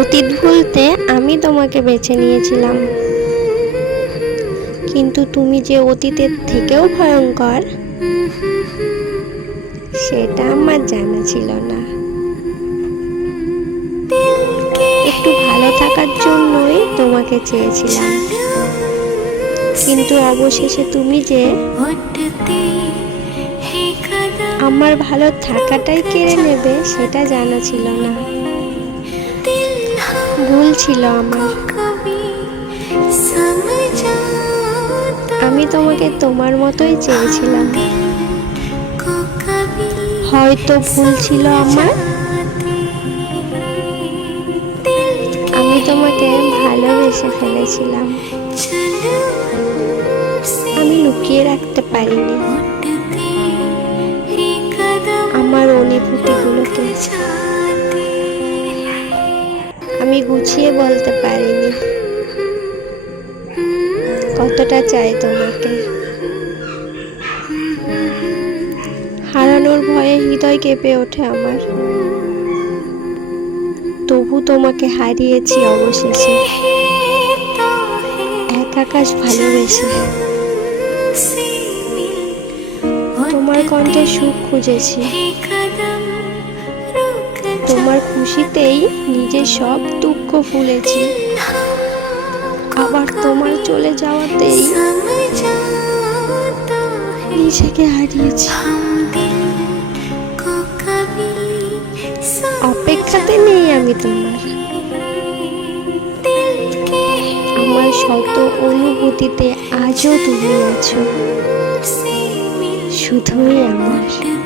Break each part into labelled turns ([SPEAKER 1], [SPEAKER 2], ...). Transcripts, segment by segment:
[SPEAKER 1] অতীত ভুলতে আমি তোমাকে বেছে নিয়েছিলাম। কিন্তু তুমি যে অতীতের থেকেও ভয়ঙ্কর, সেটা আমার জানা ছিল না। একটু ভালো থাকার জন্যই তোমাকে চেয়েছিলাম। কিন্তু অবশেষে তুমি যে আমার ভালো থাকাটাই কেড়ে নেবে, সেটা জানা ছিল না। ভুল ছিল আমার। আমি তোমাকে তোমার মতোই চেয়েছিলাম। হয়তো ভুল ছিল আমার। আমি তোমাকে ভালোবেসে ফেলেছিলাম। আমি লুকিয়ে রাখতে পারিনি। আমার অনুভূতিগুলোকে আমি গুছিয়ে বলতে পারিনি। কতটা চাই তোমাকে। হারানোর ভয়ে হৃদয় কেঁপে ওঠে আমার। তবু তোমাকে হারিয়েছি অবশেষে। এক আকাশ ভালোবেসে। তোমার কণ্ঠে সুখ খুঁজেছি। তোমার খুশিতেই নিজের সব দুঃখ ভুলেছি। আবার তোমার চলে যাওয়াতেই নিজেকে হারিয়েছি। অপেক্ষাতে নেই আমি তোমার। আমার শত অনুভূতিতে আজও তুমি আছো। শুধুই আমার।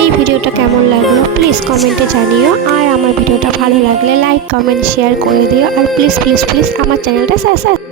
[SPEAKER 1] এই ভিডিওটা কেমন লাগল প্লিজ কমেন্টে জানিও। আর আমার ভিডিওটা ভালো লাগলে লাইক, কমেন্ট শেয়ার করে দিও। আর প্লিজ প্লিজ প্লিজ আমার চ্যানেলটা সাবস্ক্রাইব